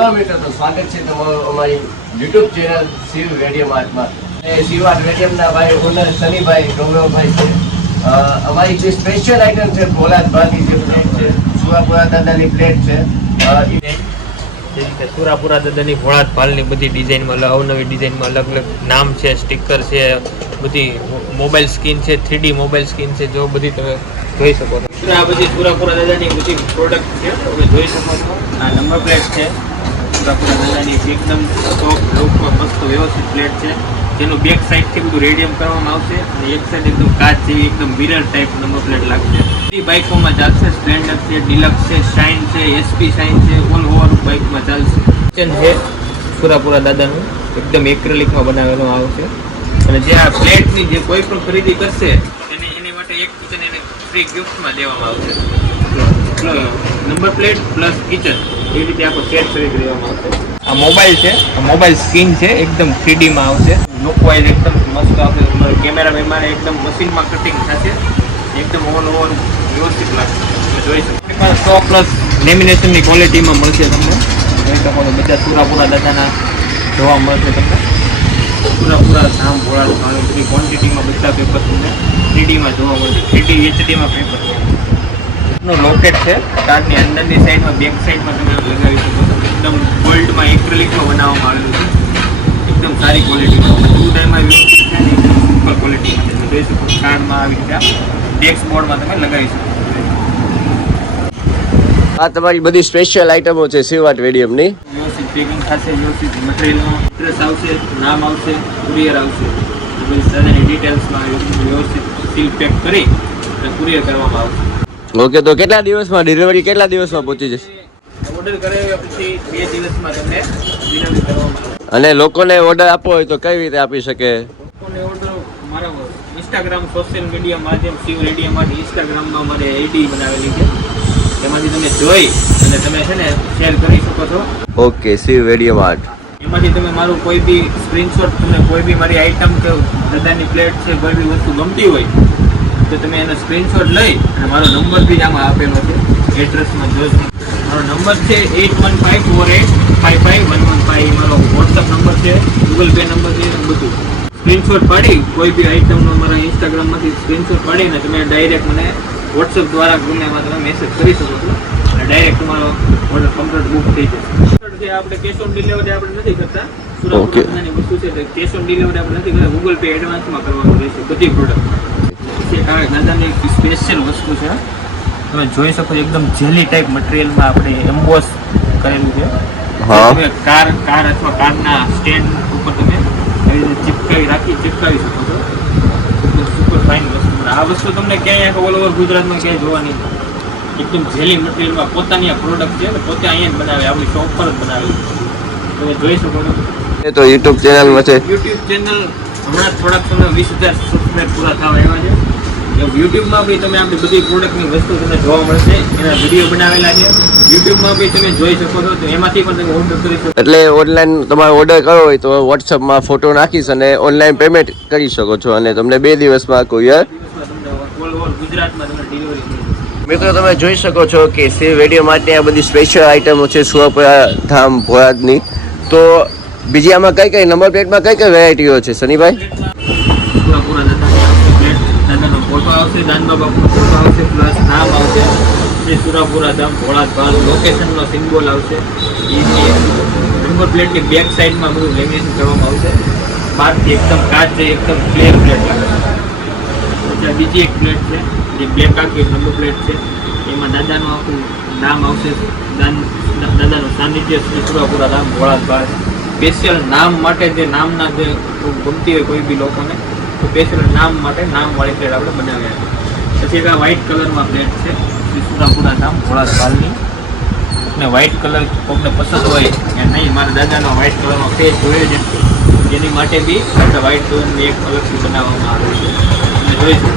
કિલોમીટરનું સ્વાગત છે તમારું અમારી યુટ્યુબ ચેનલ શિવ રેડિયો માર્ટમાં. શિવ રેડિયમના ભાઈ ઓનર શનિભાઈ ગૌરવભાઈ છે. અમારી જે સ્પેશિયલ આઈટમ છે પોલાદભાની જે પ્લેટ છે, સુરાપુરા દાદાની પ્લેટ છે. જે રીતે સુરાપુરા દાદાની ભોળાત ભાલની બધી ડિઝાઇનમાં અવનવી ડિઝાઇનમાં અલગ અલગ નામ છે, સ્ટીકર છે, બધી મોબાઈલ સ્ક્રીન છે, 3D મોબાઈલ સ્ક્રીન છે, જો બધી તમે જોઈ શકો છો. આ બધી સુરાપુરા દાદાની બધી પ્રોડક્ટ છે, તમે જોઈ શકો છો. આ નંબર પ્લેટ છે સુરાપુરા દાદાની, એકદમ ટોપ લુકમાં મસ્ત વ્યવસ્થિત પ્લેટ છે, જેનું બેક સાઈડથી બધું રેડિયમ કરવામાં આવશે અને એક સાઈડ એકદમ કાચ જેવી એકદમ મિરર ટાઈપ નંબર પ્લેટ લાગશે. બધી બાઇકોમાં ચાલશે, સ્પ્લેન્ડર છે, ડિલક્સ છે, શાઇન છે, એસપી શાઇન છે, ઓલ ઓવર બાઇકમાં ચાલશે. કિચન છે સુરાપુરા દાદાનું, એકદમ એક્રેલિકમાં બનાવેલું આવશે અને જે આ પ્લેટની જે કોઈ પણ ખરીદી કરશે એની માટે એક કિચન એને ફ્રી ગિફ્ટમાં દેવામાં આવશે. નંબર પ્લેટ પ્લસ કિચન એવી રીતે આખો સેટ ખરીદી દેવામાં આવશે. આ મોબાઈલ છે, આ મોબાઈલ સ્ક્રીન છે, એકદમ 3Dમાં આવશે. લુક વાઇઝ એકદમ મસ્ત આવશે. કેમેરા વેમેરા એકદમ મશીનમાં કટિંગ થશે, એકદમ ઓલ ઓવર વ્યવસ્થિત લાગશે. તમે જોઈ શકો 100+ લેમિનેશનની ક્વોલિટીમાં મળશે તમને. જોઈ શકો છો બધા સુરાપુરા દાદાના જોવા મળશે તમને. સુરાપુરા ધામ ભોળા બધી ક્વોન્ટિટીમાં બધા પેપર તમને 3Dમાં જોવા મળશે. 3D HDમાં પેપર નો લોકેટ છે. કાર્ડની અંદરની સાઈડમાં બેક સાઈડમાં તમે લગાવી શકો છો. એકદમ ગોલ્ડમાં એક્રેલિકમાં બનાવવામાં આવેલું છે, એકદમ સારી ક્વોલિટીમાં. એમાં વ્યવસ્થિત છે ને એકદમ સુપર ક્વોલિટીમાં તમે જોઈ શકો. કાર્ડમાં આવી રીતે ડેસ્ક બોર્ડમાં તમે લગાવી શકો. આ તમારી બધી સ્પેશિયલ આઈટમો છે શિવાટ રેડિયમની. વ્યવસ્થિત પેકિંગ થશે, વ્યવસ્થિત મટીરિયલમાં એડ્રેસ આવશે, નામ આવશે, કુરિયર આવશે. બધી સારી ડિટેલ્સમાં વ્યવસ્થિત સીલ પેક કરી અને કુરિયર કરવામાં આવશે. ઓકે, તો કેટલા દિવસમાં ડિલિવરી કેટલા દિવસમાં પહોંચી જશે? ઓર્ડર કરાવ્યા પછી 2 દિવસમાં તમને ડિલિવરી કરવામાં આવશે. અને લોકોને ઓર્ડર આપવો હોય તો કઈ રીતે આપી શકે? લોકોને ઓર્ડર મારા ઇન્સ્ટાગ્રામ સોશિયલ મીડિયા માધ્યમ શિવ રેડિયો માટે ઇન્સ્ટાગ્રામમાં અમારે આઈડી બનાવેલી છે, એમાંથી તમે જોઈ અને તમે છે ને શેર કરી શકો છો. Okay, Shiv radio mart. એમાંથી તમે મારું કોઈ બી સ્ક્રીનશોટ, તમને કોઈ બી મારી આઈટમ કે દાદાની પ્લેટ છે, કોઈ બી વસ્તુ ગમતી હોય તો તમે એનો સ્ક્રીનશોટ લઈ અને મારો નંબર બી આમાં આપેલો છે એડ્રેસમાં જોજો. મારો નંબર છે 8154855115. મારો વોટ્સઅપ નંબર છે, ગૂગલ પે નંબર છે, બધું સ્ક્રીનશોટ પાડી કોઈ બી આઈટમનો મારા ઇન્સ્ટાગ્રામમાંથી સ્ક્રીનશોટ પાડીને તમે ડાયરેક્ટ મને વોટ્સઅપ દ્વારા ગમે એમાં તમે મેસેજ કરી શકો છો અને ડાયરેક્ટ તમારો ઓર્ડર કમ્પ્લીટ બુક થઈ જશે. આપણે કેશ ઓન ડિલિવરી આપણે નથી કરતા. સુરાપુરાની વસ્તુ છે તો કેશ ઓન ડિલિવરી આપણે નથી કરતા, ગૂગલ પે એડવાન્સમાં કરવાનું રહેશે બધી પ્રોડક્ટ. દાદાની સ્પેશિયલ વસ્તુ છે, તમે જોઈ શકો છો. એકદમ જેલી ટાઈપ મટીરિયલમાં આપણે એમ્બોસ કરેલું છે. તમે કાર અથવા કારના સ્ટેન્ડ ઉપર તમે ચિપકાવી શકો છો. સુપર ફાઇન વસ્તુ. આ વસ્તુ તમને ક્યાંય ઓલ ઓવર ગુજરાતમાં ક્યાંય જોવા નહીં. એકદમ જેલી મટીરિયલમાં પોતાની આ પ્રોડક્ટ છે અને પોતે અહીંયા જ બનાવે, આપણી શોપ પર જ બનાવેલી. તમે જોઈ શકો છો. એ તો યુટ્યુબ ચેનલમાં છે. યુટ્યુબ ચેનલ હમણાં થોડાક સમય 20,000 સબસ્ક્રાઈબ પૂરા થવા આવ્યા છે. યુટ્યુબમાં બી તમે આપણી બધી પ્રોડક્ટની વસ્તુ તમને જોવા મળશે, એના વિડીયો બનાવેલા છે. યુટ્યુબમાં બી તમે જોઈ શકો છો, તો એમાંથી પણ તમે ઓર્ડર કરી શકો. એટલે ઓનલાઈન તમારે ઓર્ડર કરવો હોય તો વોટ્સઅપમાં ફોટો નાખીશ અને ઓનલાઈન પેમેન્ટ કરી શકો છો અને તમને 2 દિવસમાં કુરિયર ઓલ ઓવર ગુજરાતમાં તમને ડિલિવરી થઈ જશે. મિત્રો તમે જોઈ શકો છો કે શિવ રેડિયો માટે આ બધી સ્પેશિયલ આઈટમો છે સુરાપુરા ધામ ભોળાદની. તો બીજી આમાં કઈ કઈ નંબર પ્લેટમાં કઈ કઈ વેરાયટીઓ છે શનિભાઈ? સુરાપુરા દાદાનો ફોટો આવશે, દાનબા બાપુનો ફોટો આવશે, પ્લસ નામ આવશે, જે સુરાપુરા ધામ ભોળાદ ભાલ લોકેશનનો સિમ્બોલ આવશે. એ નંબર પ્લેટની બેક સાઈડમાં બધું લેમિનેશન કરવામાં આવશે. બહારથી એકદમ કાચ છે, એકદમ ક્લિયર પ્લેટ લાગશે. પછી બીજી એક પ્લેટ છે જે બ્લેક આખી નંબર પ્લેટ છે, એમાં દાદાનું આખું નામ આવશે. દાદાનું સાનિધ્ય શ્રી સુરાપુરા ધામ ભોળાદ ભાલ. સ્પેશિયલ નામ માટે જે નામના જે ગમતી હોય કોઈ બી લોકોને, તો સ્પેશિયલ નામ માટે નામવાળી પ્લેટ આપણે બનાવ્યા છે. પછી એક આ વ્હાઇટ કલરમાં પ્લેટ છે શ્રી સુરાપુરા ધામ ભોળાદ ભાલની. અને વ્હાઇટ કલર કોઈને પસંદ હોય કે નહીં, મારા દાદાનો વ્હાઇટ કલરનો ફેસ જોયો છે, એની માટે બી આપણે વ્હાઇટ કલરની એક કલરથી બનાવવામાં આવે છે. તમે જોઈ શકો.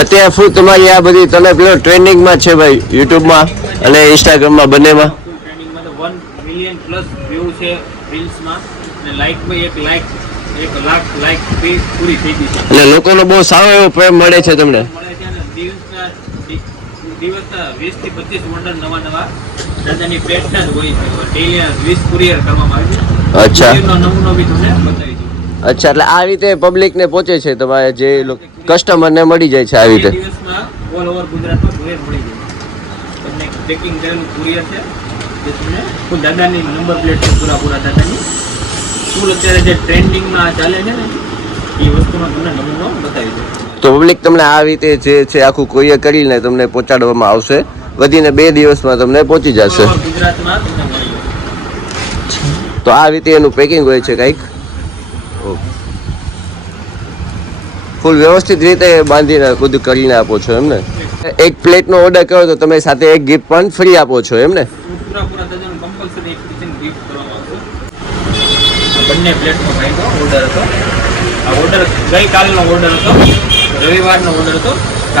અત્યારે ફૂલ તમારી આ બધી તમે પેલો ટ્રેન્ડિંગમાં છે ભાઈ, યુટ્યુબમાં અને ઇન્સ્ટાગ્રામમાં બંનેમાં. ટ્રેન્ડિંગમાં તો 1 મિલિયન પ્લસ વ્યૂ છે રીલ્સમાં અને લાઈક ભાઈ 1 લાખ લાઈક પૂરી થઈ ગઈ છે. એટલે લોકોનો બહુ સારો એવો પ્રેમ મળે છે તમને. મળે છે અને દિવસના 20 થી 25 ઓર્ડર નવા દાદાની પેટના જ હોય છે. ડેલી 20 કુરિયર કરવામાં આવે છે. અચ્છા. કુરિયરનો નમૂનો બી તમને બતાવી દઉં. અચ્છા, એટલે આ રીતે પબ્લિકને પહોંચે છે, તમારે જે કસ્ટમરને મળી જાય છે આ રીતે. 2 દિવસમાં ઓલ ઓવર ગુજરાતમાં કુરિયર મળી જાય. તમને પેકિંગ કરેલું કુરિયર છે જે તમને ફૂલ દાદાની નંબર પ્લેટ છે, પૂરા દાદાની ફૂલ અત્યારે જે ટ્રેન્ડિંગમાં ચાલે છે ને એ વસ્તુનો તમને નમૂનો બતાવી દઉં. તો પબ્લિક તમને આ રીતે જે છે આખું કોરિયર કરીને તમને પહોંચાડવામાં આવશે, વધીને 2 દિવસમાં તમને પહોંચી જશે. ઓલ ઓવર ગુજરાતમાં તમને મળી જાય. તો આ રીતે એનું પેકિંગ હોય છે કંઈક. ફૂલ વ્યવસ્થિત રીતે બાંધીને બધું કરીને આપો છો એમ ને? એક પ્લેટનો ઓર્ડર કરો તો તમે સાથે એક ગિફ્ટ પણ ફ્રી આપો છો એમ ને? પૂરા દાદાનું કમ્પલસરી એક કિચન ગિફ્ટ કરવામાં આવશે. બંને પ્લેટનો ભાઈનો ઓર્ડર હતો. આ ઓર્ડર ગઈકાલનો ઓર્ડર હતો, રવિવારનો ઓર્ડર હતો.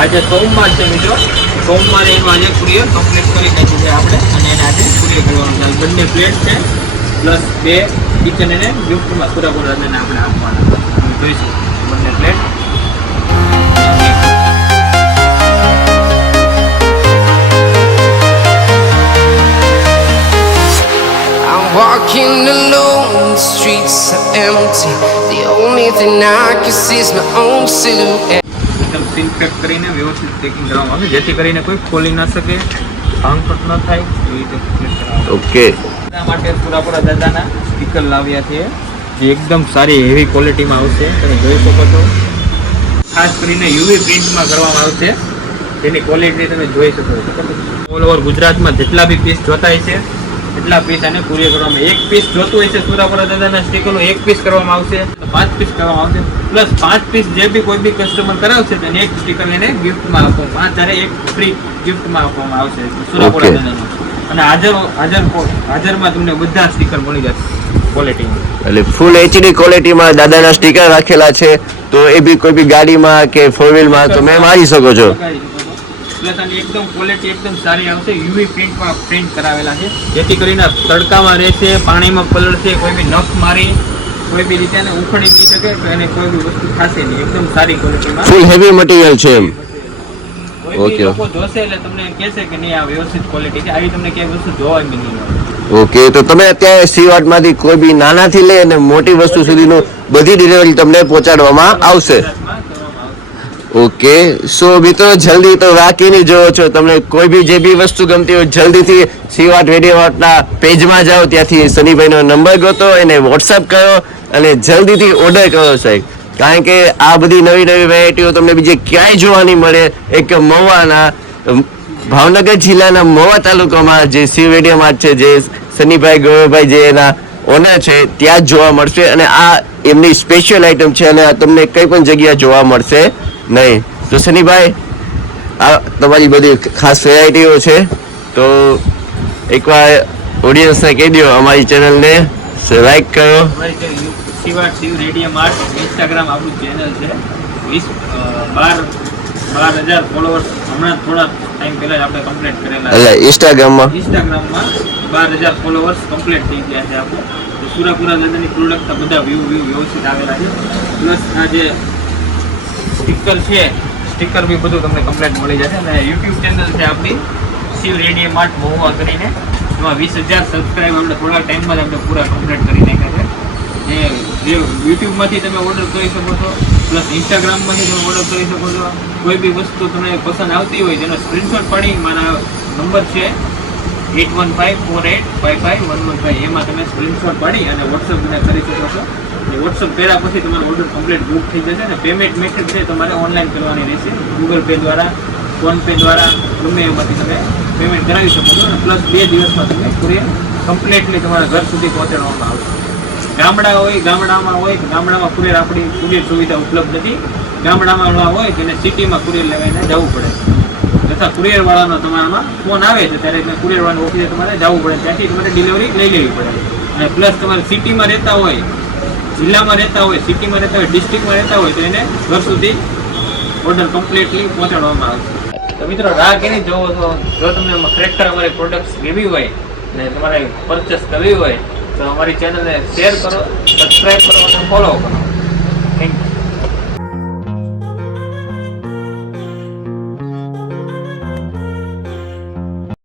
આજે સોમવાર છે મિત્રો, સોમવારે એનું આજે કુરિયર કમ્પ્લીટ કરી નાખ્યું છે આપણે, અને એને આજે કુરિયર કરવાનું છે. બંને પ્લેટ છે પ્લસ 2 કિચન એને ગિફ્ટમાં પૂરા દાદાને આપણે આપવાના. જોઈશું બંને plate. Walking alone, the streets are empty. The only thing I can see is my own silhouette. એકદમ સીલ પેક કરીને વ્યવસ્થિત પેકિંગ કરવામાં આવે જેથી કરીને કોઈ ખોલી ના શકે, ભાંગફોડ ન થાય એ રીતે પેક કરવામાં ઓકે. એના માટે પૂરા દાદાના સ્ટીકર લાવ્યા છે જે એકદમ સારી હેવી ક્વોલિટીમાં આવશે. તમે જોઈ શકો છો, ખાસ કરીને યુવી પ્રિન્ટમાં કરવામાં આવશે જેની ક્વોલિટી તમે જોઈ શકો છો. ઓલ ઓવર ગુજરાતમાં જેટલા બી પીસ જોતા હોય છે એટલા પીસ આને કુરિયર કરવામાં. એક પીસ જોતું હોય છે પૂરા દાદાના સ્ટીકરનું, 1 પીસ કરવામાં આવશે, 5 પીસ કરવામાં આવશે. પ્લસ 5 પીસ જે બી કોઈ બી કસ્ટમર કરાવશે તેને એક સ્ટીકર એને ગિફ્ટમાં આપવામાં, 5 એક ફ્રી ગિફ્ટમાં આપવામાં આવશે સુરાપુરા દાદાનું. અને હાજરમાં તમને બધા સ્ટીકર મળી જશે ક્વોલિટીમાં. એટલે ફૂલ HD ક્વોલિટીમાં દાદાના સ્ટીકર રાખેલા છે, તો એ બી કોઈ બી ગાડીમાં કે 4-wheelમાં તમે મારી શકો છો. પ્લસ આની એકદમ ક્વોલિટી એકદમ સારી આવશે. યુવી પ્રિન્ટમાં પ્રિન્ટ કરાવેલા છે જેથી કરીને તડકામાં રહેશે, પાણીમાં પલળશે, કોઈ બી નખ મારી કોઈ બી રીતે એને ઉખડી નહીં શકે કે એને કોઈ બી વસ્તુ થશે નહીં. એકદમ સારી ક્વોલિટીમાં ફૂલ હેવી મટીરિયલ છે એમ. કોઈ બી લોકો જોશે એટલે તમને કહેશે કે નહીં આ વ્યવસ્થિત ક્વોલિટી છે. આવી તમને ક્યાંય વસ્તુ જોવા જ નહીં મળે. ઓકે, તો તમે અત્યારે સીવાટમાંથી કોઈ બી નાનાથી લઈ અને મોટી વસ્તુ સુધીનું બધી ડિલિવરી તમને પહોંચાડવામાં આવશે. ઓકે, સો મિત્રો જલ્દી તો વાકીની જોવો છો, તમને કોઈ બી જે બી વસ્તુ ગમતી હોય જલ્દીથી સીવાટ રેડિયોના પેજમાં જાઓ, ત્યાંથી સનીભાઈનો નંબર ગોતો, એને વોટ્સઅપ કરો અને જલ્દીથી ઓર્ડર કરો સાહેબ. કારણ કે આ બધી નવી વેરાયટીઓ તમને બીજે ક્યાંય જોવા નહીં મળે. એક મહુવાના ભાવનગર જિલ્લાના મહુવા તાલુકામાં જે શિવ રેડિયો માર્ટ છે, જે સનીભાઈ ગૌરવભાઈ જે એના ઓનર છે ત્યાં જ જોવા મળશે, અને આ એમની સ્પેશિયલ આઈટમ છે અને આ તમને કઈ પણ જગ્યાએ જોવા મળશે નહીં. તો સનીભાઈ, આ તમારી બધી ખાસ વેરાયટીઓ છે, તો એકવાર ઓડિયન્સને કહી દો અમારી ચેનલને લાઈક કરો. શિવ રેડિયો માર્ટ ઇન્સ્ટાગ્રામ આપણું ચેનલ છે. 12,000 ફોલોવર્સ હમણાં થોડા ટાઈમ પહેલા આપણે કમ્પ્લીટ કરેલા. એટલે ઇન્સ્ટાગ્રામમાં 12,000 ફોલોવર્સ કમ્પ્લીટ થઈ ગયા છે આપણે. તો સુરાપુરા દાદાની પ્રોડક્ટ બધા વ્યૂ વ્યવસ્થિત આવેલા છે. પ્લસ આ જે સ્ટીકર છે, સ્ટીકર બી બધું તમને કમ્પ્લીટ મળી જશે. અને યુટ્યુબ ચેનલ છે આપણી શિવ રેડિયો માર્ટ મહુવા કરીને, એમાં 20,000 સબસ્ક્રાઈબ આપણે થોડા ટાઈમમાં જ આપણે પૂરા કમ્પ્લીટ કરી નાખ્યા છે. જે યુટ્યુબમાંથી તમે ઓર્ડર કરી શકો છો, પ્લસ ઇન્સ્ટાગ્રામમાંથી તમે ઓર્ડર કરી શકો છો. કોઈ બી વસ્તુ તમને પસંદ આવતી હોય જેનો સ્ક્રીનશોટ પાડી મારા નંબર છે 8154855115, એમાં તમે સ્ક્રીનશોટ પાડી અને વોટ્સઅપ મને કરી શકો છો. વોટ્સઅપ કર્યા પછી તમારો ઓર્ડર કમ્પ્લીટ બુક થઈ જશે. અને પેમેન્ટ મેથડ છે તમારે ઓનલાઈન કરવાની રહેશે, ગૂગલ પે દ્વારા, ફોનપે દ્વારા, ગમે એમાંથી તમે પેમેન્ટ કરાવી શકો છો. અને પ્લસ 2 દિવસમાં તમને કુરિયર કમ્પ્લીટલી તમારા ઘર સુધી પહોંચાડવામાં આવશે. ગામડામાં હોય ગામડામાં કુરિયર આપણી કુરિયર સુવિધા ઉપલબ્ધ નથી. ગામડામાં હોય કે સિટીમાં કુરિયર લેવાઈને જવું પડે, તથા કુરિયર વાળાનો તમારામાં ફોન આવે છે ત્યારે કુરિયર વાળાની ઓફિસે તમારે જવું પડે, ત્યાંથી તમારે ડિલિવરી લઈ લેવી પડે. અને પ્લસ તમારે સિટીમાં રહેતા હોય, જિલ્લામાં રહેતા હોય, સિટીમાં રહેતા હોય, ડિસ્ટ્રિક્ટમાં રહેતા હોય તો એને ઘર સુધી ઓર્ડર કમ્પ્લીટલી પહોંચાડવામાં આવશે. તો મિત્રો રાહ કેની જોવો છો? જો તમને ખરેખર અમારી પ્રોડક્ટ્સ લેવી હોય અને તમારે પરચેસ કરવી હોય તો અમારી ચેનલને શેર કરો, સબસ્ક્રાઈબ કરો અને ફોલો કરો.